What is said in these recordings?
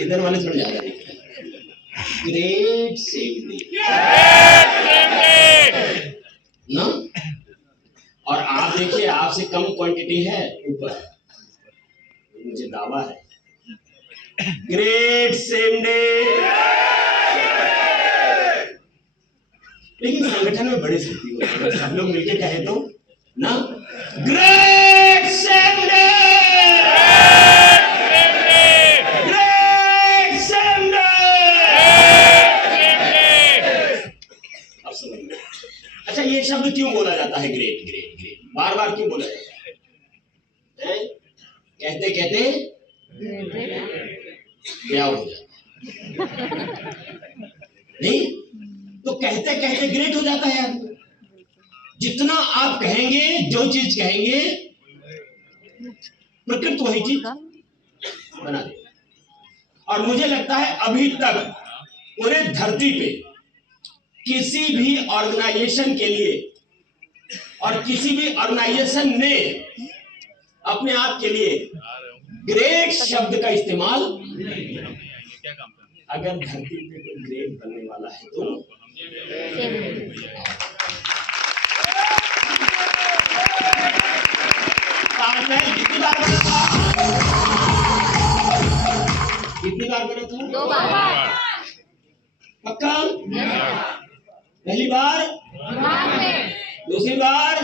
इधर वाले थोड़े ज्यादा दिख रहे हैं। ग्रेट सेवनी ना, और आप देखिए आपसे कम क्वांटिटी है ऊपर, मुझे दावा है। Great same day. लेकिन संगठन में बड़ी शक्ति होती है, सब लोग मिलकर कहे तो ना, great same day, great same day. अब समझ में। अच्छा, ये शब्द क्यों बोला जाता है ग्रेट ग्रेट ग्रेट, बार बार क्यों बोला जाता है? कहते कहते क्या हो जाता नहीं, तो कहते कहते ग्रेट हो जाता है यार। जितना आप कहेंगे, जो चीज कहेंगे, प्रकृति वही चीज बना दे। और मुझे लगता है अभी तक पूरे धरती पे किसी भी ऑर्गेनाइजेशन के लिए और किसी भी ऑर्गेनाइजेशन ने अपने आप के लिए ग्रेट शब्द का इस्तेमाल, अगर धरती पे कोई ग्रेट बनने वाला है तो कितनी बार बना था? कितनी बार बना था? 2 बार। पक्का? पहली बार, दूसरी बार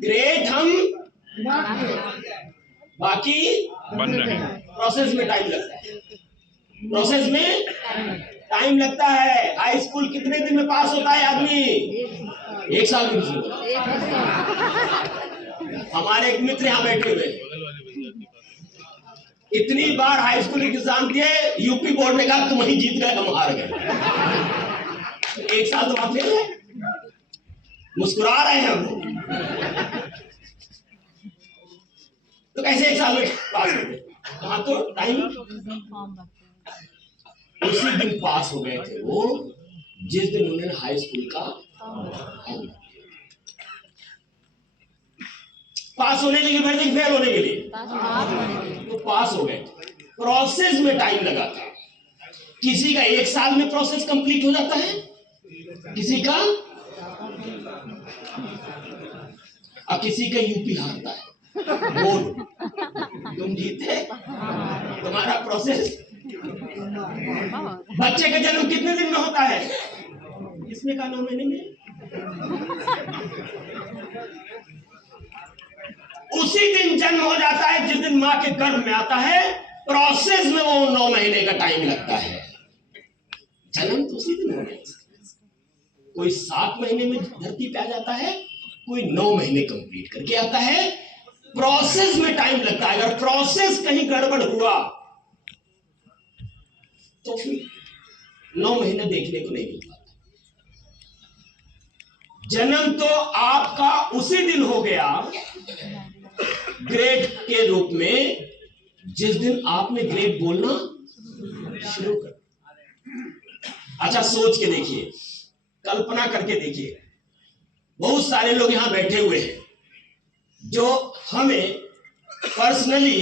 ग्रेट, हम बाकी प्रोसेस में टाइम लगता है। प्रोसेस में टाइम लगता है। हाई स्कूल कितने दिन में पास होता है आदमी? 1 साल में। हमारे एक मित्र यहाँ बैठे हुए, इतनी बार हाई स्कूल एग्जाम दिए, यूपी बोर्ड ने कहा तुम ही जीत गए, हम हार गए। 1 साल तो आप फेल है, मुस्कुरा रहे हैं हम। तो कैसे 1 साल में पास हो गए? वहां तो टाइम, उसी दिन पास हो गए थे वो जिस दिन उन्होंने हाई स्कूल का पास होने के लिए, फेल होने के लिए तो पास हो गए। प्रोसेस में टाइम लगा था। किसी का 1 साल में प्रोसेस कंप्लीट हो जाता है, किसी का, और किसी का यूपी हारता है। बोल, तुम जीते, तुम्हारा प्रोसेस। बच्चे का जन्म कितने दिन में होता है? इसमें का 9 महीने में। उसी दिन जन्म हो जाता है जिस दिन मां के गर्भ में आता है। प्रोसेस में वो 9 महीने का टाइम लगता है। जन्म तो उसी दिन हो गया। कोई 7 महीने में धरती पे आ जाता है, कोई 9 महीने कंप्लीट करके आता है। प्रोसेस में टाइम लगता है। अगर प्रोसेस कहीं गड़बड़ हुआ तो फिर 9 महीने देखने को नहीं मिल पाता। जन्म तो आपका उसी दिन हो गया ग्रेट के रूप में जिस दिन आपने ग्रेट बोलना शुरू कर। अच्छा, सोच के देखिए, कल्पना करके देखिए, बहुत सारे लोग यहां बैठे हुए हैं जो हमें पर्सनली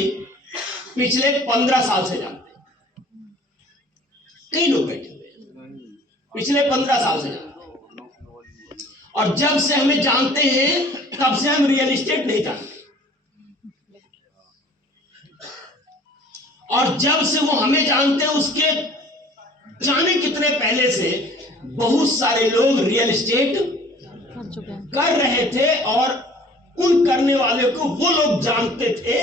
पिछले 15 साल से जानते हैं। कई लोग बैठे हुए हैं पिछले 15 साल से जानते हैं, और जब से हमें जानते हैं तब से हम रियल एस्टेट नहीं जानते, और जब से वो हमें जानते हैं उसके जाने कितने पहले से बहुत सारे लोग रियल एस्टेट कर रहे थे, और उन करने वाले को वो लोग जानते थे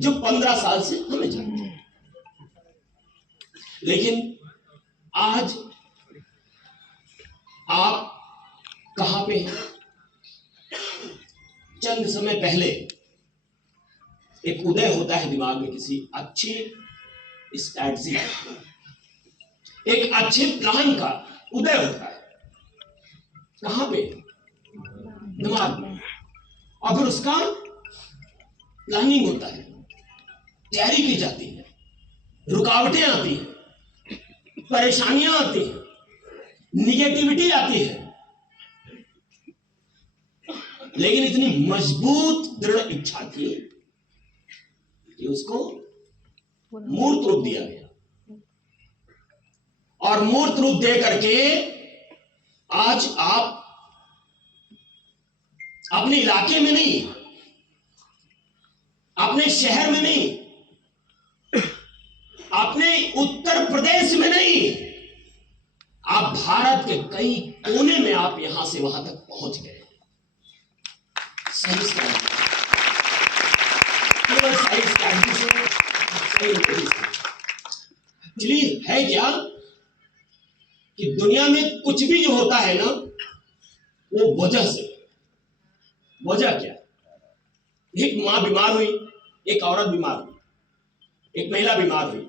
जो 15 साल से हमें जानते हैं। लेकिन आज आप कहां पे हैं? चंद समय पहले एक उदय होता है दिमाग में किसी अच्छी स्ट्रैटेजी, एक अच्छे प्लान का उदय होता है। कहां पे? दिमाग में। और फिर उसका प्लानिंग होता है, तैयारी की जाती है, रुकावटें आती हैं, परेशानियां आती हैं, निगेटिविटी आती है, लेकिन इतनी मजबूत दृढ़ इच्छा थी कि उसको मूर्त रूप दिया गया। और मूर्त रूप दे करके आज आप अपने इलाके में नहीं, अपने शहर में नहीं, अपने उत्तर प्रदेश में नहीं, आप भारत के कई कोने में आप यहां से वहां तक पहुंच गए। सही केवल सही है क्या कि दुनिया में कुछ भी जो होता है ना वो वजह से। वजह क्या? एक मां बीमार हुई, एक औरत बीमार हुई, एक महिला बीमार हुई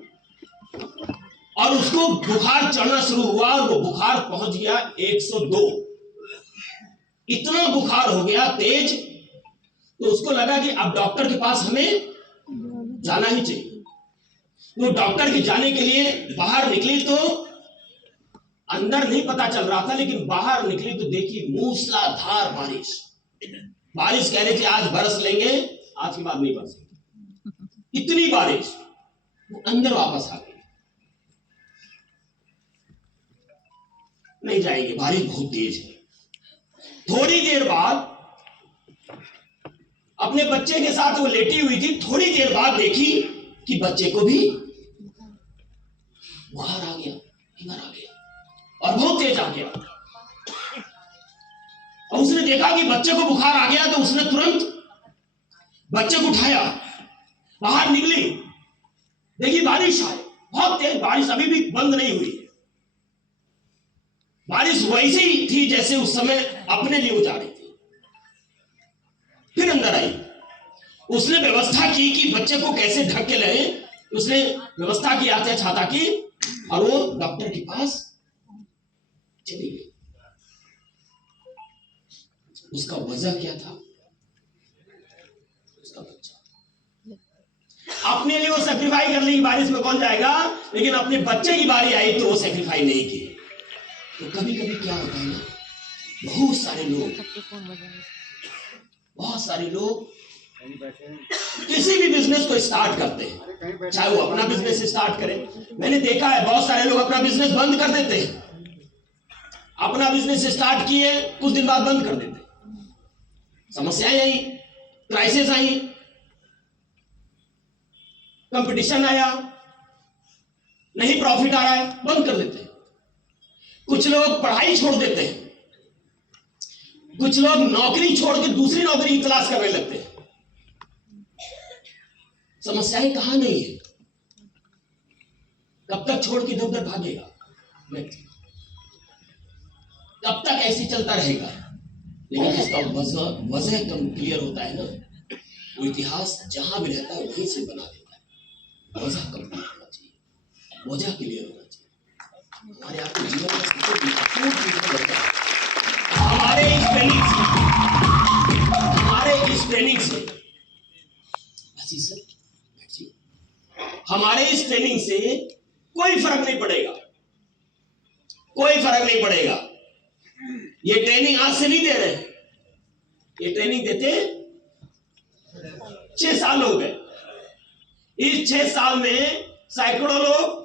और उसको बुखार चढ़ना शुरू हुआ और वो बुखार पहुंच गया 102। इतना बुखार हो गया तेज, तो उसको लगा कि अब डॉक्टर के पास हमें जाना ही चाहिए। तो डॉक्टर के जाने के लिए बाहर निकली तो अंदर नहीं पता चल रहा था, लेकिन बाहर निकली तो देखी मूसलाधार बारिश। बारिश कह रही थी आज बरस लेंगे, आज के बाद नहीं बरसेंगे। इतनी बारिश, वो अंदर वापस आ गई। नहीं जाएंगे, बारिश बहुत तेज है। थोड़ी देर बाद अपने बच्चे के साथ वो लेटी हुई थी। थोड़ी देर बाद देखी कि बच्चे को भी बुखार आ गया, फीवर आ गया और बहुत तेज आ गया। और उसने देखा कि बच्चे को बुखार आ गया तो उसने तुरंत बच्चे को उठाया, बाहर निकली, देखी बारिश आए, बहुत तेज बारिश, अभी भी बंद नहीं हुई। बारिश वैसे ही थी जैसे उस समय अपने लिए उतारी थी। फिर अंदर आई, उसने व्यवस्था की कि बच्चे को कैसे ढक के लाए। उसने व्यवस्था की आते छाता की और वो डॉक्टर के पास चली गई। उसका वजह क्या था? उसका बच्चा। अपने लिए वो सेक्रीफाई कर ली, बारिश में कौन जाएगा, लेकिन अपने बच्चे की बारी आई तो वो सेक्रीफाई नहीं की। तो कभी कभी क्या होता है ना, बहुत सारे लोग किसी भी बिजनेस को स्टार्ट करते हैं, चाहे वो अपना बिजनेस स्टार्ट करें। मैंने देखा है बहुत सारे लोग अपना बिजनेस बंद कर देते हैं। अपना बिजनेस स्टार्ट किए, कुछ दिन बाद बंद कर देते हैं। समस्याएं आई, क्राइसिस आई, कंपटीशन आया, नहीं प्रॉफिट आ रहा है, बंद कर देते हैं। कुछ लोग पढ़ाई छोड़ देते हैं, कुछ लोग नौकरी छोड़ के दूसरी नौकरी की तलाश करने लगते हैं। समस्याएं कहां नहीं है, कब तक छोड़ के इधर उधर भागेगा व्यक्ति, कब तक ऐसे चलता रहेगा। लेकिन इसका वजह कम क्लियर होता है ना, वो इतिहास जहां भी रहता है वहीं से बना देता है। वजह कंप्लीट होना चाहिए, वजह क्लियर होना चाहिए। हमारे आपके जीवन में हमारे इस ट्रेनिंग से कोई फर्क नहीं पड़ेगा, कोई फर्क नहीं पड़ेगा। ये ट्रेनिंग आज से नहीं दे रहे, ये ट्रेनिंग देते 6 साल हो गए। इस 6 साल में सैकड़ों लोग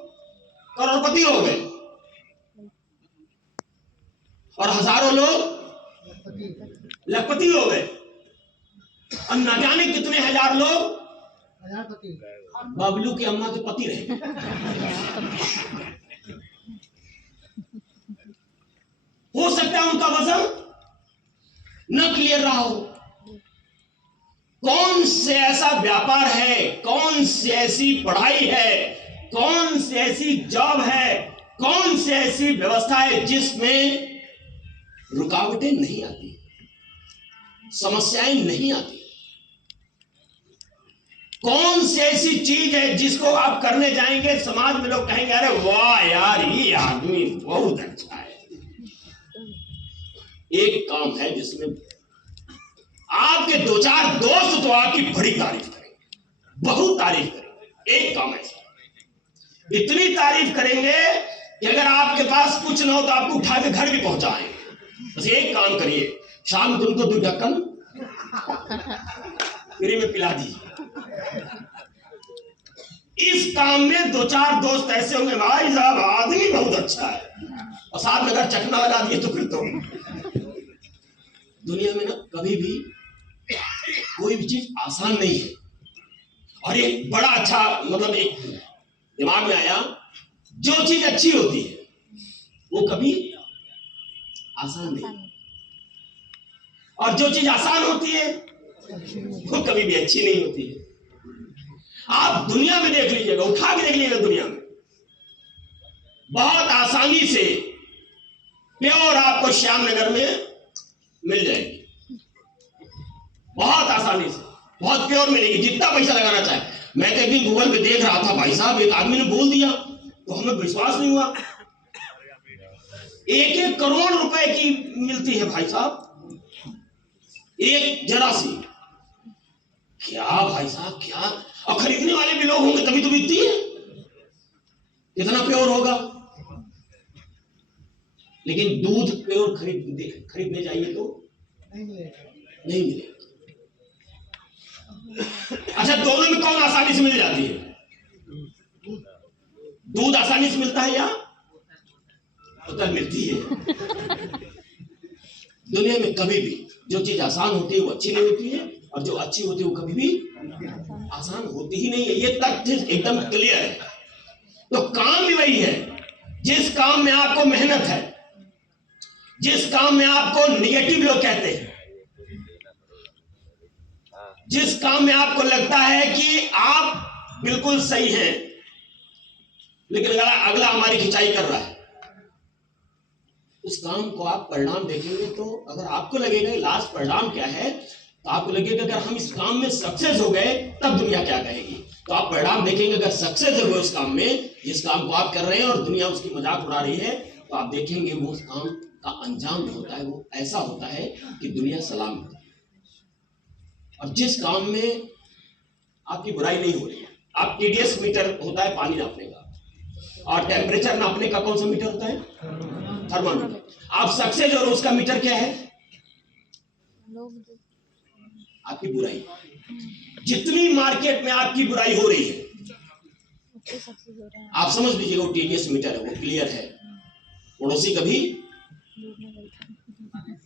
करोड़पति हो गए और हजारों लोग लखपति हो गए और न जाने कितने हजार लोग बबलू की अम्मा के पति रहे। हो सकता है उनका वजन न क्लियर रहा हो। कौन से ऐसा व्यापार है, कौन सी ऐसी पढ़ाई है, कौन सी ऐसी जॉब है, कौन सी ऐसी व्यवस्था है जिसमें रुकावटें नहीं आती, समस्याएं नहीं आती। कौन सी ऐसी चीज है जिसको आप करने जाएंगे समाज में लोग कहेंगे अरे वाह यार ये आदमी बहुत अच्छा है। एक काम है जिसमें आपके 2-4 दोस्त तो आपकी बड़ी तारीफ करेंगे, बहुत तारीफ करेंगे। एक काम ऐसा, इतनी तारीफ करेंगे कि अगर आपके पास कुछ ना हो तो आपको उठा के घर भी पहुंचाएंगे। बस एक काम करिए, शाम को उनको 2 ढक्कन फ्री में पिला दीजिए। इस काम में दो चार दोस्त ऐसे होंगे, भाई साहब आदमी बहुत अच्छा है, और साथ में अगर चकना लगा दिए तो फिर तो दुनिया में ना कभी भी कोई भी चीज आसान नहीं है। और एक बड़ा अच्छा मतलब एक दिमाग में आया, जो चीज अच्छी होती है वो कभी आसान नहीं, और जो चीज आसान होती है वो कभी भी अच्छी नहीं होती है। आप दुनिया में देख लीजिएगा, उठा के देख लीजिएगा, दुनिया में बहुत आसानी से प्योर आपको श्यामनगर में मिल जाएगी, बहुत आसानी से, बहुत प्योर मिलेगी, जितना पैसा लगाना चाहे। मैं तो एक दिन गूगल पे देख रहा था, भाई साहब एक आदमी ने बोल दिया तो हमें विश्वास नहीं हुआ, 1-1 करोड़ रुपए की मिलती है भाई साहब, एक जरा सी। क्या भाई साहब क्या, और खरीदने वाले भी लोग होंगे तभी तो बिकती है, कितना प्योर होगा। लेकिन दूध प्योर खरीदने जाइए तो नहीं मिलेगा। अच्छा, दोनों में कौन आसानी से मिल जाती है? दूध आसानी से मिलता है या बोतल मिलती है? दुनिया में कभी भी जो चीज आसान होती है वो अच्छी नहीं होती है, और जो अच्छी होती है वो कभी भी आसान होती ही नहीं है। ये तथ्य एकदम क्लियर है। तो काम भी वही है, जिस काम में आपको मेहनत है, जिस काम में आपको निगेटिव लोग कहते हैं, जिस काम में आपको लगता है कि आप बिल्कुल सही हैं, लेकिन अगला हमारी खिंचाई कर रहा है, उस काम को आप परिणाम देखेंगे तो अगर आपको लगेगा लास्ट परिणाम क्या है, तो आपको लगेगा अगर हम इस काम में सक्सेस हो गए तब दुनिया क्या कहेगी। तो आप परिणाम देखेंगे, अगर सक्सेस हो गए उस काम में, जिस काम को आप कर रहे हैं और दुनिया उसकी मजाक उड़ा रही है, तो आप देखेंगे वो उस काम का अंजाम जो होता है वो ऐसा होता है कि दुनिया सलाम करती है। और जिस काम में आपकी बुराई नहीं हो रही है, आप TDS मीटर होता है पानी नापने का, और टेम्परेचर नापने का कौन सा मीटर होता है? थर्मामीटर। आप सक्सेस और उसका मीटर क्या है? आपकी बुराई। जितनी मार्केट में आपकी बुराई हो रही है, आप समझ लीजिएगा वो TDS मीटर है, वो क्लियर है। पड़ोसी कभी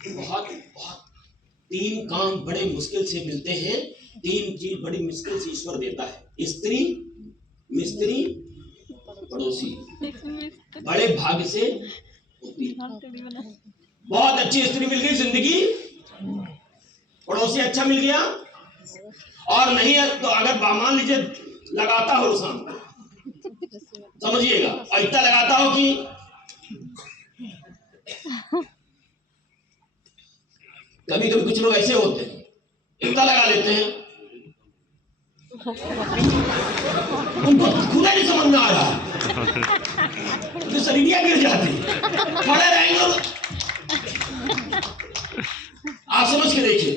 बहुत बहुत 3 काम बड़े मुश्किल से मिलते हैं, 3 चीज बड़ी मुश्किल से ईश्वर देता है, स्त्री, मिस्त्री, पड़ोसी। बड़े भाग्य से होती है। बहुत अच्छी स्त्री मिल गई, जिंदगी, पड़ोसी अच्छा मिल गया, और नहीं है तो अगर मान लीजिए लगाता हो शाम को, समझिएगा, और इतना लगाता हो कि कभी कभी कुछ लोग ऐसे होते हैं, इतना लगा लेते हैं, उनको खुदा नहीं समझ में आ रहा, तो शरीरिया गिर जाती, खड़े रहेंगे। और आप समझ के देखिए,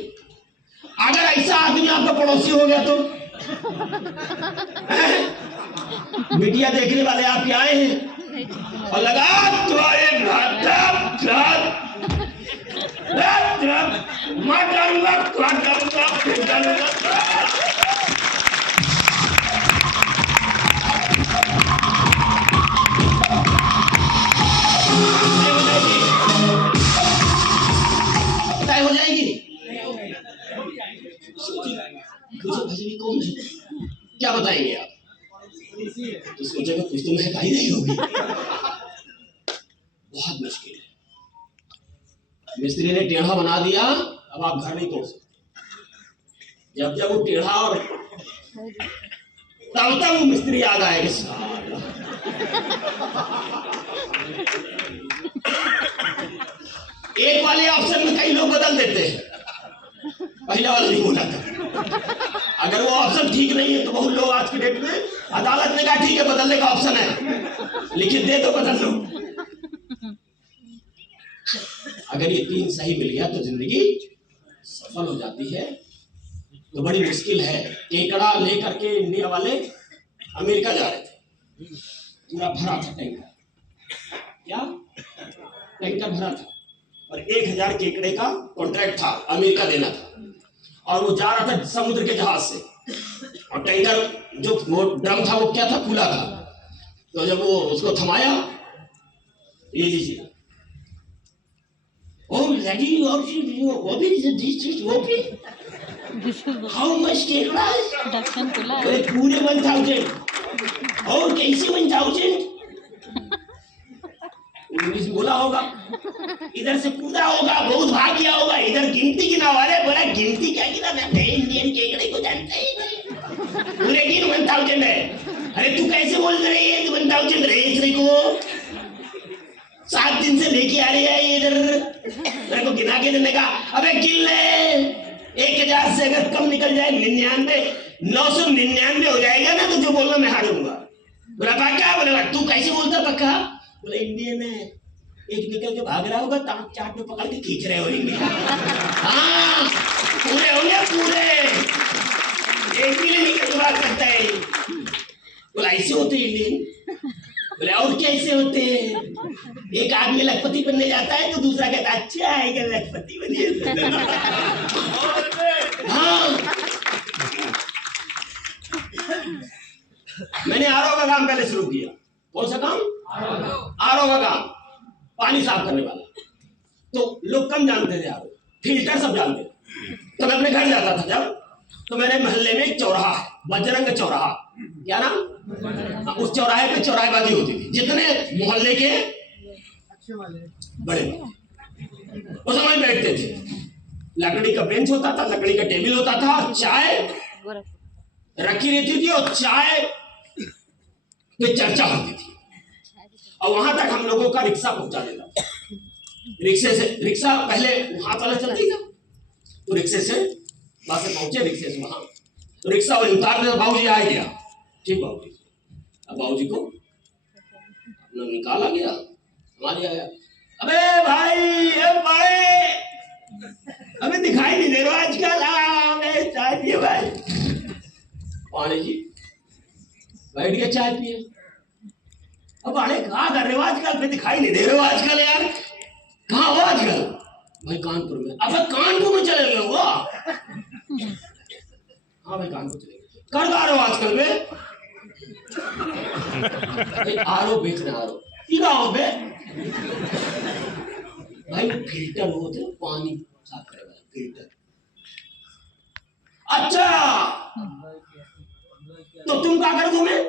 अगर ऐसा आदमी आपका पड़ोसी हो गया तो मीडिया देखने वाले आपके आए हैं और लगा तय हो जाएगी। भजनी कौन है, क्या बताएंगे आप? तो सोचेगा कुछ तो महंगाई नहीं होगी। बहुत मुश्किल है। मिस्त्री ने टेढ़ा बना दिया, अब आप घर नहीं तोड़ सकते। जब जब वो टेढ़ा और तब तक वो मिस्त्री याद आएगा। एक वाले ऑप्शन में कई लोग बदल देते हैं, पहला वाला नहीं बोला था। अगर वो ऑप्शन ठीक नहीं है तो बहुत लोग आज के डेट में अदालत ने कहा ठीक है बदलने का ऑप्शन है, लिखित दे तो बदल लो। अगर ये 3 सही मिल गया तो जिंदगी सफल हो जाती है। तो बड़ी मुश्किल है। केकड़ा लेकर के इंडिया वाले अमेरिका जा रहे थे, पूरा भरा था टैंकर, क्या टैंकर भरा था, और 1000 केकड़े का कॉन्ट्रैक्ट था, अमेरिका देना था, और वो जा रहा था समुद्र के जहाज से। और टैंकर जो वो ड्रम था वो क्या था, खुला था। तो जब वो उसको थमाया, ये लीजिए, और लगी और वो भी हाउ मच केक राइस, ढक्कन खुला है। अरे पूरे 1000। और कैसे 1000? इंग्लिश बोला होगा, इधर से कूदा होगा, बहुत भाग गया होगा, इधर गिनती गिना वाले बोला गिनती क्या गिना, मैं इंडियन केकड़े को जानता ही नहीं, पूरे गिन 1000 है। अरे तू कैसे बोल रही है 1000 रहे को? 7 दिन से लेके आ रही है इधर, मेरे को गिना के देने का। अबे गिन ले, 1000 से अगर कम निकल जाए 999 हो जाएगा ना, तो जो बोलना मैं हारूंगा। बोला पक्का? बोला तू कैसे बोलता पक्का? बोले इंडियन है, एक निकल के भाग रहा होगा, ताक चाट में पकड़ के खींच रहे होंगे। हाँ पूरे होंगे पूरे, एक भी नहीं निकल के भाग सकता है। बोला ऐसे होते इंडियन? बोले और कैसे होते हैं? एक आदमी लखपति बनने जाता है तो दूसरा कहता अच्छा है कि लखपति बनिए। हाँ मैंने आरओ का काम पहले शुरू किया। कौन सा काम? आरओ का काम, पानी साफ करने वाला। तो लोग कम जानते थे आरओ, फिल्टर सब जानते थे। तो मैं अपने घर जाता था जब, तो मेरे मोहल्ले में एक चौराहा है, बजरंग चौराहा, क्या नाम? उस चौराहे पे चौराहेबाजी होती थी, जितने मोहल्ले के बड़े उस समय बैठते थे। लकड़ी का बेंच होता था, लकड़ी का टेबल होता था, और चाय रखी रहती थी, और चाय पे चर्चा होती थी। और वहां तक हम लोगों का रिक्शा पहुंचा देता था। रिक्शे से, रिक्शा पहले हाथ वाला चलती था, तो रिक्शे से वहां से पहुंचे, रिक्शे से वहां, तो रिक्शा वाले उतार दे, बाबूजी आ गया। ठीक बाबूजी। अब बाबूजी को अपना निकाला गया, हमारे आया, अबे भाई बड़े, अबे दिखाई नहीं दे रहा आजकल, चाय पिए भाई। पानी जी बैठ गया चाय पिए। अब अरे कहा कर रहे हो आजकल, पे दिखाई नहीं दे रहे हो आजकल यार, कहाँ हो आजकल? भाई कानपुर में। अब कानपुर में चले गए हो? हाँ भाई कानपुर चले गए। कर रहे हो आजकल में? भाई आरो बेचना, आरो गाँव में भाई फिल्टर होते पानी साफ करे वाला फिल्टर। अच्छा तो तुम क्या कर दो? मैं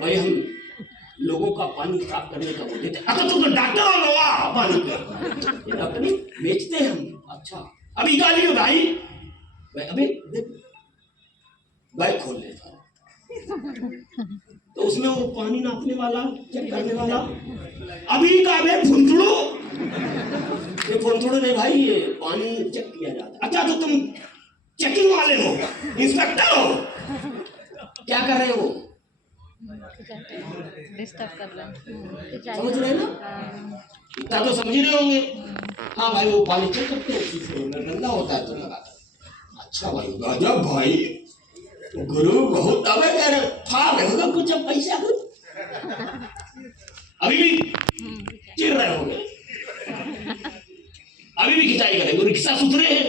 भाई हम लोगों का पानी साफ करने का बोलते थे। अच्छा तुम तो डॉक्टर हो गया, पानी का डॉक्टर नहीं बेचते हैं हम। अच्छा अभी गाली हो भाई, अभी बाइक खोल लेता तो उसमें वो पानी नापने वाला, चेक करने वाला, अभी का मैं फुंथड़ू, ये फुंथड़ू नहीं भाई, ये पानी चेक किया जाता है। अच्छा तो तुम चेकिंग वाले हो, इंस्पेक्टर हो, क्या कर रहे हो? डिस्टर्ब कर रहे हैं, समझ रहे ना? इतना तो समझ रहे होंगे। हाँ भाई वो पानी चेक करते हैं, गंदा होता है तो लगाता है। अच्छा भाई गजब भाई, गुरु बहुत अबे तेरे था होगा कुछ पैसा कुछ, अभी भी चिर रहे होंगे, अभी भी खिंचाई करेंगे। रिक्शा सुधरे हैं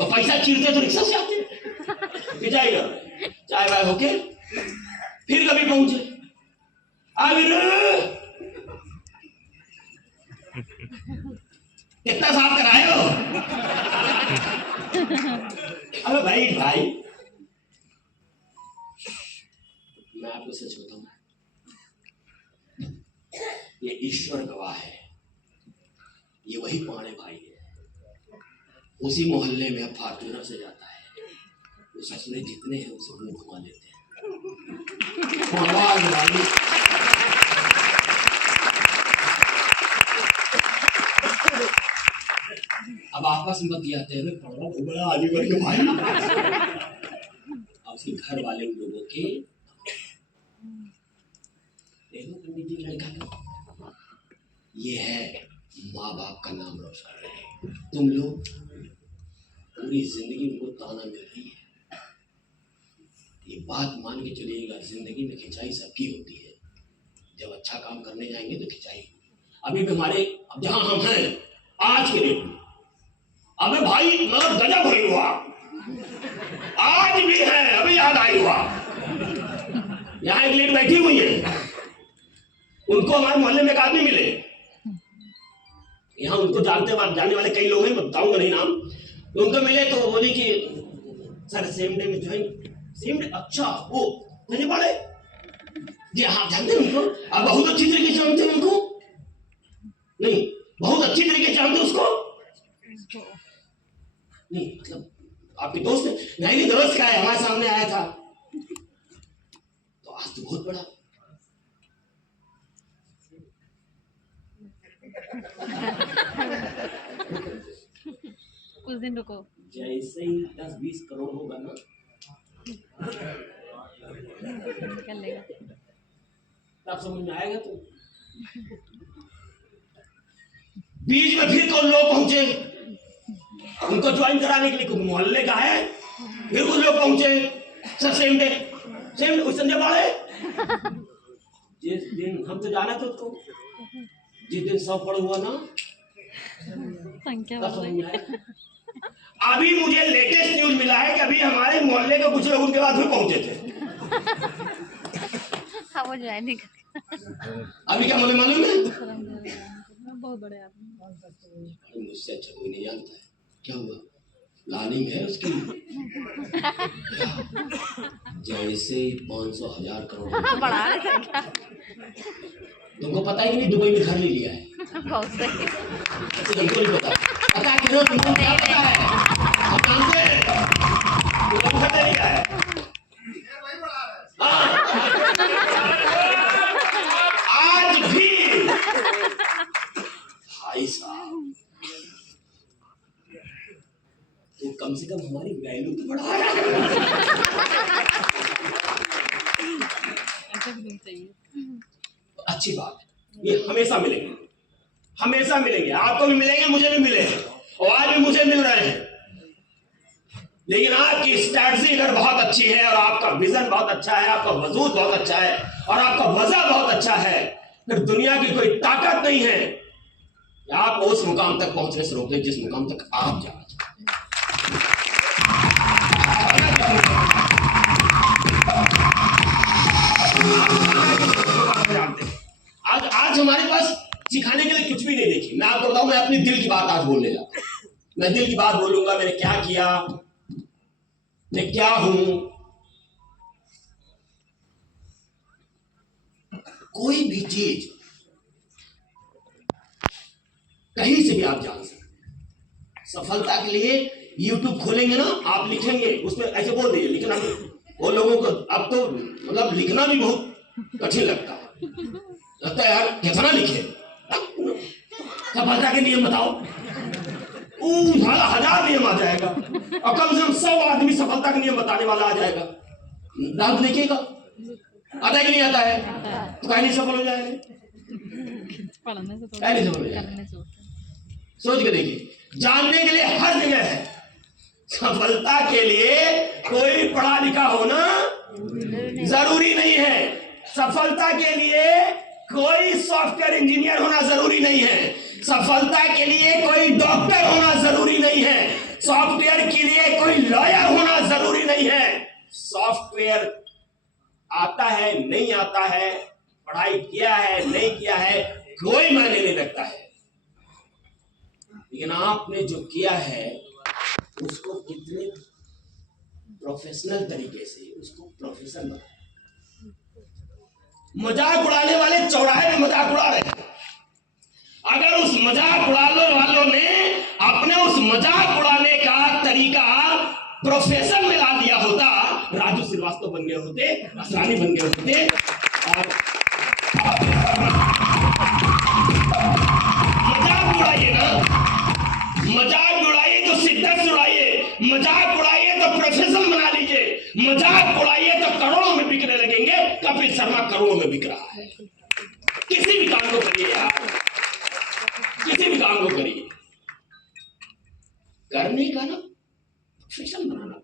और पैसा चिरते तो रिक्शा से आते, खिंचाई कर रहे, चाय बाय होके फिर कभी पहुंचे, कितना साफ कराए हो? अबे भाई भाई मैं आपको सच बताऊं, ये ईश्वर गवाह है, ये वही पाड़े भाई है, उसी मोहल्ले में अब फार्चूनर से जाता है, वो ससुरे जितने हैं उसे मुंह घुमा लेते हैं। अब आपस में बतियाते हैं, बड़ा आगे बढ़ के भाई अब उसके घर वाले लोगों के देखो पंडित जी लड़का का, ये है माँ बाप का नाम रोशन कर रहे हैं। तुम लोग पूरी जिंदगी उनको ताना मिल रही है, ये बात मान के चलिएगा, जिंदगी में खिंचाई सबकी होती है। जब अच्छा काम करने जाएंगे तो खिंचाई। अभी भी हमारे अब जहां हम हैं आज के डेट में, अबे भाई मतलब गजब हुआ, आज भी है, अभी याद आई हुआ। यहाँ एक लेडी बैठी हुई है, उनको हमारे मोहल्ले में एक आदमी मिले। यहाँ उनको जाने वाले कई लोग हैं, बताऊंगा नहीं नाम। तो उनको मिले तो वो बोली कि सर सेम डे में ज्वाइन। Same day? अच्छा, वो नहीं पड़े जी, आप जानते हैं उनको? आप बहुत अच्छी तरीके से जानते हैं उनको? नहीं, बहुत अच्छी तरीके से जानते उसको? नहीं, मतलब आपके दोस्त है? नहीं, दोस्त का है, हमारे सामने आया था। तो आज तो बहुत बड़ा। कुछ दिन रुको। जैसे ही 10-20 करोड़ होगा ना, निकल लेगा। तब समझ में आएगा। तो बीच में फिर कौन लोग पहुंचे उनको ज्वाइन कराने के लिए, क्योंकि मोहल्ले का है। फिर कुछ लोग पहुंचे, सर सेम डे उस संजय बाड़े। जिस दिन हम तो जाना था उसको, जिस दिन 100 करोड़ हुआ ना, संख्या तब समझ में आया। अभी मुझे लेटेस्ट न्यूज मिला है कि अभी हमारे मोहल्ले के कुछ लोग उनके बाद भी पहुंचे थे। हाँ, वो ज्वाइन नहीं कर। अभी क्या मुझे मालूम है? बहुत बड़े आदमी। मुझसे अच्छा कोई नहीं जानता है। क्या हुआ? प्लानिंग है उसकी। जैसे 500,000 करोड़ बढ़ा रहे थे क्या? तुमको पता है कि नहीं, दुबई में घर ले लिया है। बहुत सही। अच्छा, तुमको नहीं पता? पता है कि तुमको क्या पता है? हम जानते हैं तुमको घर ले लिया है। आज भी भाई साहब, तो कम से कम हमारी वैल्यू तो बढ़ा रहा है। अच्छी बात है, ये हमेशा मिलेंगे, हमेशा मिलेंगे। आपको भी मिलेंगे, मुझे भी मिले, और आज भी मुझे मिल रहे हैं। लेकिन आपकी स्ट्रैटेजी अगर बहुत अच्छी है, और आपका विजन बहुत अच्छा है, आपका वजूद बहुत अच्छा है, और आपका वजह बहुत अच्छा है, फिर दुनिया की कोई ताकत नहीं है कि आपको उस मुकाम तक पहुंचने से रोक दे जिस मुकाम तक आप जाना चाहते हैं। आज हमारे पास सिखाने के लिए कुछ भी नहीं। देखिए, मैं आपको बताऊं, मैं अपनी दिल की बात आज बोलने लगा। मैं दिल की बात बोलूंगा, मैंने क्या किया, मैं क्या हूं। कोई भी चीज कहीं से भी आप जान सकते। सफलता के लिए YouTube खोलेंगे ना, आप लिखेंगे उसमें ऐसे बोल दीजिए, लेकिन वो लोगों को अब तो मतलब लिखना भी बहुत कठिन लगता है यार, कितना लिखे। सफलता के नियम बताओ, 1000 नियम आ जाएगा, और कम से कम 100 आदमी सफलता के नियम बताने वाला आ जाएगा। दाद लिखेगा, आता है कि नहीं आता है? तो कहीं नहीं सफल हो जाएगा। पढ़ने से कहीं नहीं सफल हो जाएगा। सोच के देखिए, जानने के लिए हर जगह है। सफलता के लिए कोई पढ़ा लिखा होना जरूरी नहीं है। सफलता के लिए कोई सॉफ्टवेयर इंजीनियर होना जरूरी नहीं है। सफलता के लिए कोई डॉक्टर होना जरूरी नहीं है। सॉफ्टवेयर के लिए कोई लॉयर होना जरूरी नहीं है। सॉफ्टवेयर आता है नहीं आता है, पढ़ाई किया है नहीं किया है, कोई मायने नहीं रखता है। लेकिन आपने जो किया है उसको कितने प्रोफेशनल तरीके से उसको प्रोफेशन बनाया। मजाक उड़ाने वाले चौराहे में मजाक उड़ा रहे हैं। अगर उस मजाक उड़ाने वालों ने अपने उस मजाक उड़ाने का तरीका प्रोफेशन में ला दिया होता, राजू श्रीवास्तव बन गए होते, असरानी बन गए होते। और मजाक उड़ाइए ना, मजाक उड़ाइए तो शिद्दत से उड़ाइए, मजाक उड़ाइए तो प्रोफेशन बना लीजिए, मजाक उड़ाइए तो करोड़ों में बिकने लगेंगे। कपिल शर्मा करोड़ों में बिक रहा है। किसी भी काम को करिए यार, किसी भी काम को करिए, करने का ना प्रोफेशन बनाना।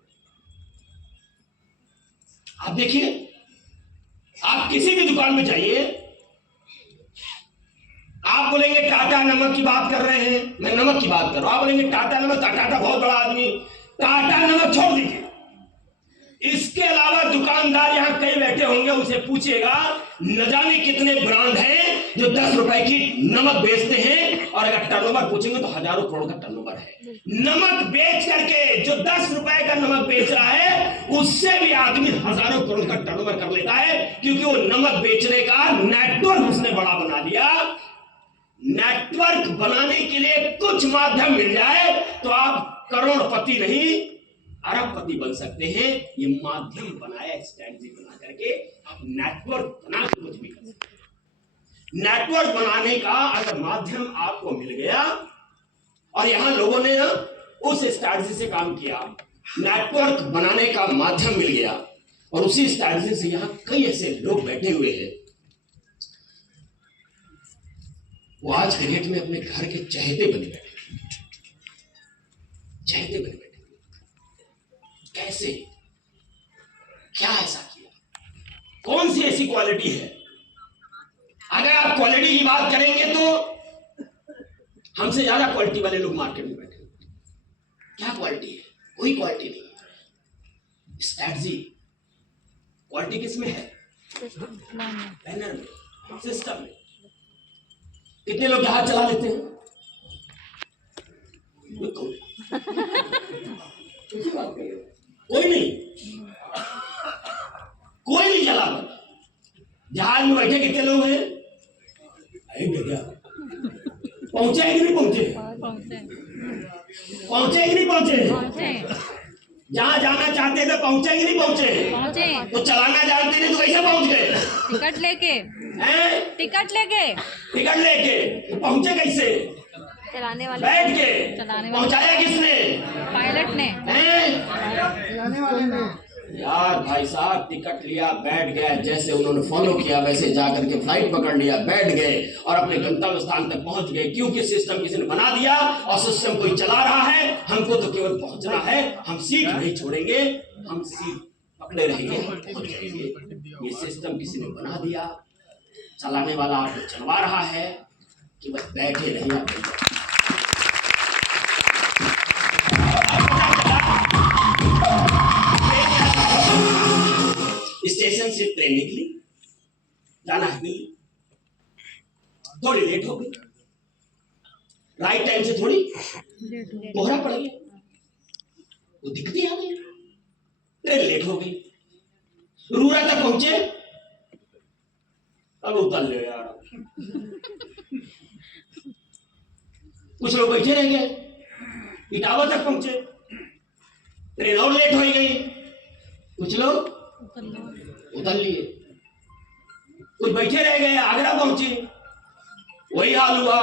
आप देखिए, आप किसी भी दुकान में जाइए, आप बोलेंगे टाटा नमक की बात कर रहे हैं, मैं नमक की बात कर रहा हूं। आप बोलेंगे टाटा नमक, टाटा बहुत बड़ा आदमी, टाटा नमक छोड़ दीजिए। इसके अलावा दुकानदार यहाँ कई बैठे होंगे, उनसे पूछेगा न जाने कितने ब्रांड हैं जो 10 रुपए की नमक बेचते हैं, और अगर टर्नओवर पूछेंगे तो हजारों करोड़ का टर्नओवर है। नमक बेच करके जो 10 रुपए का नमक बेच रहा है, उससे भी आदमी हजारों करोड़ का टर्नओवर कर लेता है, क्योंकि वो नमक बेचने का नेटवर्क उसने बड़ा बना दिया। नेटवर्क बनाने के लिए कुछ माध्यम मिल जाए तो आप करोड़पति नहीं अरबपति बन सकते हैं। ये माध्यम बनाया, स्ट्रैटेजी बना करके आप नेटवर्क बना के कुछ भी कर सकते हैं। नेटवर्क बनाने का अगर माध्यम आपको मिल गया, और यहां लोगों ने ना उस स्ट्रैटेजी से काम किया, नेटवर्क बनाने का माध्यम मिल गया, और उसी स्ट्रैटेजी से यहां कई ऐसे लोग बैठे हुए हैं, वो आज के डेट में अपने घर के चहेते बने बैठे, चहेते बने बैठे। कैसे, क्या ऐसा किया, कौन सी ऐसी क्वालिटी है? अगर आप क्वालिटी की बात करेंगे तो हमसे ज्यादा क्वालिटी वाले लोग मार्केट में बैठे। क्या क्वालिटी है? कोई क्वालिटी नहीं है। स्ट्रैटेजी, क्वालिटी किसमें है? बैनर में, सिस्टम में। कितने लोग जहाज चला लेते हैं? कोई नहीं, कोई नहीं चला। जहाज में बैठे कितने लोग हैं? पहुंचे कि नहीं पहुंचे? पहुंचे कि नहीं पहुंचे? जहां जाना चाहते थे पहुंचे कि नहीं पहुंचे? तो चलाना जानते नहीं तो कैसे पहुंच गए? टिकट लेके हैं? टिकट लेके तो पहुंचे कैसे? चलाने वाले बैठ के। चलाने वाले पहुंचाया किसने? पायलट ने। चलाने वाले ने। यार भाई साहब, टिकट लिया, बैठ गया, जैसे उन्होंने फॉलो किया वैसे जाकर के फ्लाइट पकड़ लिया, बैठ गए और अपने गंतव्य स्थान तक पहुंच गए, क्योंकि सिस्टम किसी ने बना दिया और सिस्टम कोई चला रहा है। हमको तो केवल पहुंचना है, हम सीट नहीं छोड़ेंगे, हम सीट पकड़े रहेंगे, हम पहुंच जाएंगे। ये सिस्टम किसी ने बना दिया, चलाने वाला आपको चलवा रहा है कि बस बैठे रहिए। स्टेशन से ट्रेन निकली, जाना है दिल्ली, थोड़ी लेट हो गई, राइट टाइम से थोड़ी कोहरा पड़ गया, वो दिखती आ गई, ट्रेन लेट हो गई, रूरा तक पहुंचे, अब उतर ले यार। कुछ लोग बैठे रह गए, इटावा तक पहुंचे, ट्रेन और लेट हो गई, कुछ लोग उतर लिए, कुछ बैठे रह गए, आगरा पहुंचे, वही हाल हुआ।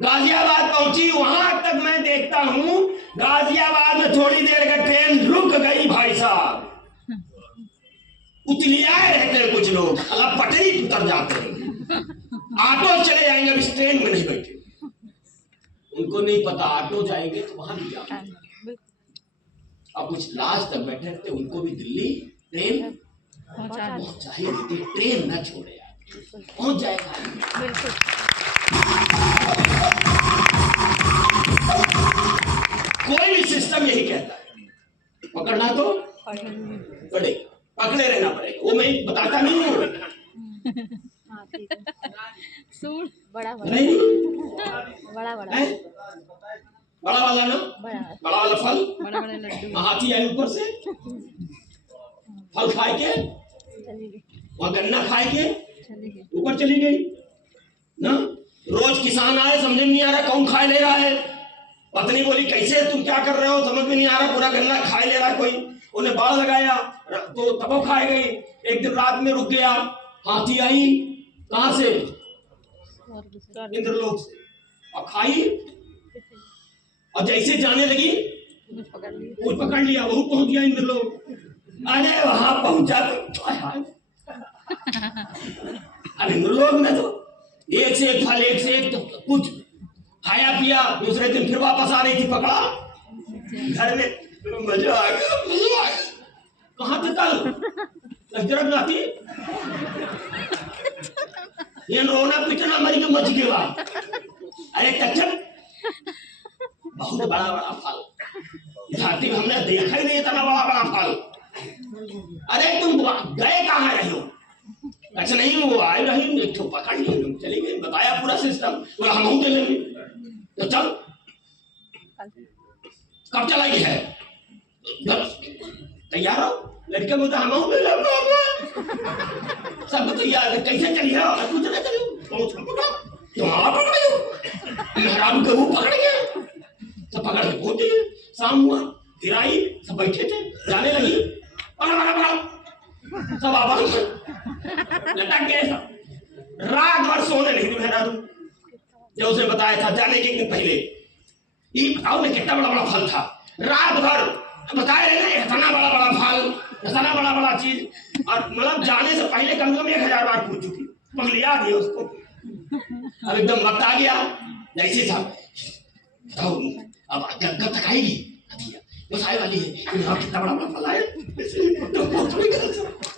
गाजियाबाद पहुंची, वहां तक मैं देखता हूं गाजियाबाद में थोड़ी देर का ट्रेन रुक गई भाई साहब, उतलियाए रहते हैं कुछ लोग, अल्लाह पटरी उतर जाते हैं, ऑटो चले जाएंगे, अब इस ट्रेन में नहीं बैठे, उनको नहीं पता ऑटो जाएंगे तो वहां भी जाएंगे। अब कुछ लास्ट तक बैठे रहते, उनको भी दिल्ली ट्रेन पहुंचा ही देती, ट्रेन न छोड़े यार, पहुंच जाएगा। कोई भी सिस्टम यही कहता है, पकड़ना तो पड़े, पकड़े रहना पड़ेगा, वो मैं बताता नहीं हूँ। बड़ा नहीं, बड़ा बड़ा वाला ना, बड़ा वाला फल, बड़ा लड्डू, हाथी आई ऊपर से, फल खाए के, वहां गन्ना खाए के ऊपर चली गई ना। रोज किसान आए, समझ में नहीं आ रहा कौन खाए ले रहा है, पत्नी बोली कैसे तुम क्या कर रहे हो, समझ में नहीं आ रहा, पूरा गन्ना खाए ले रहा है कोई, उन्हें बाढ़ लगाया तो तब खाए गई। एक दिन रात में रुक गया, हाथी आई, कहां से? इंद्रलोक से, और खाई, और जैसे जाने लगी वो पकड़ लिया, वो पहुंच गया इंद्रलोक। अरे वहां पहुंचा तो अरे इंद्रलोक में तो एक से एक फल, एक से एक तो कुछ खाया पिया, दूसरे दिन फिर वापस आ रही थी, पकड़ा घर में, मजा आ गया। कहां थे कल जरूरत ना थी, ये रोना पीटना मरी के मच गया। अरे कच्चन, बहुत बड़ा बड़ा फल, धरती में हमने देखा ही नहीं इतना बड़ा बड़ा फल, अरे तुम गए कहाँ रहे हो? अच्छा नहीं, वो आए रही, एक ठो पकड़ लिए, तुम चली गई, बताया पूरा सिस्टम, बोला हम दे लेंगे। तो चल, कब चलाई है? तैयार हो? लड़के बोलते हम सब तैयार, कैसे चली है? कुछ नहीं चली, तुम्हारा पकड़े हो, मेहराब के वो पकड़ गए, सब पकड़ के पहुंचे। शाम हुआ, फिर आई, सब बैठे थे, जाने लगी, सब आवाज लटक गए सब। रात भर सोने नहीं दी मेहरारू। जब उसने बताया था जाने के एक दिन पहले, ये बताओ ना कितना बड़ा बड़ा फल था, रात भर बताए ना, इतना बड़ा बड़ा फल, इतना बड़ा बड़ा चीज, और मतलब जाने से पहले कम से कम 1000 बार पूछ चुकी, मगर याद है उसको। अब एकदम वक्त आ गया, जैसे था बताओ अब कब तक आएगी? बस आए वाली है, यहाँ कितना बड़ा बड़ा फल आया,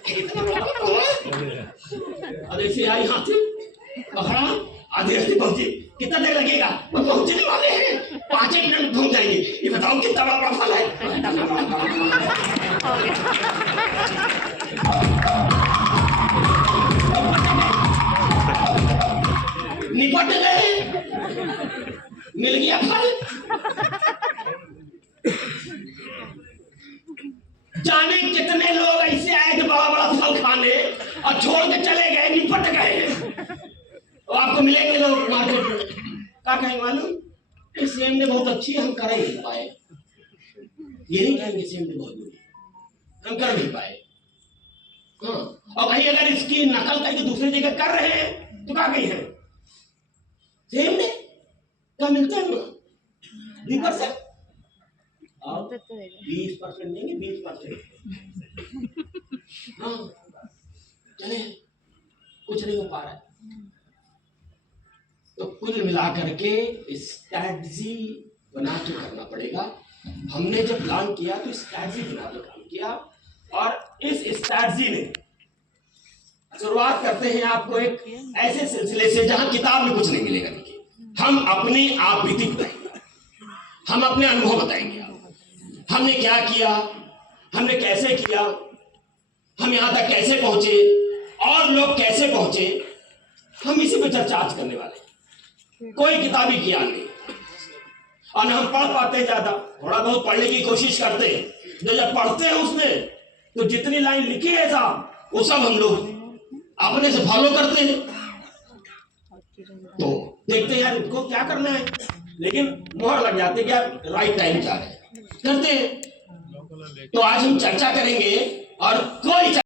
कितना बड़ा बड़ा फल है। और ऐसे आई हाथ पकड़ा, आधे रास्ते पहुंचे, कितना देर लगेगा? वो पहुंचने वाले हैं, 5 मिनट में पहुंच जाएंगे। ये बताओ कितना बड़ा बड़ा फल है? निपट गए, मिल गया फल। जाने कितने लोग ऐसे आए थे बड़ा बड़ा फल खाने और छोड़ के चले गए, निपट गए। और आपको मिलेंगे लोग मार्केट में, क्या कहेंगे मालूम? इस सेम ने बहुत अच्छी, हम कर ही नहीं पाए। ये नहीं कहेंगे सेम ने बहुत बुरी, हम कर नहीं पाए। हाँ, और भाई अगर इसकी नकल करके दूसरी जगह कर रहे हैं तो क्या कही है? सेम ने क्या मिलता है? 20% 20% देंगे, 20%। हाँ चले, कुछ नहीं हो पा रहा है। तो कुल मिलाकर के स्ट्रैटेजी बना के करना पड़ेगा। हमने जब प्लान किया तो स्ट्रैटेजी बना के काम किया, और इस स्ट्रैटेजी ने शुरुआत करते हैं आपको एक ऐसे सिलसिले से जहां किताब में कुछ नहीं मिलेगा। देखिए, हम अपनी आप बीती बताएंगे, हम अपने अनुभव बताएंगे, हमने क्या किया, हमने कैसे किया, हम यहां तक कैसे पहुंचे और लोग कैसे पहुंचे, हम इसी पर चर्चा आज करने वाले हैं। कोई किताबी ज्ञान नहीं, और हम पढ़ पाते ज्यादा, थोड़ा बहुत पढ़ने की कोशिश करते हैं। जो जब पढ़ते हैं उसमें तो जितनी लाइन लिखी है साहब, वो सब हम लोग अपने से फॉलो करते हैं। तो देखते हैं यार इनको क्या करना है, लेकिन मोहर लग जाते हैं कि राइट टाइम जा रहे हैं, करते हैं। तो आज हम चर्चा करेंगे, और कोई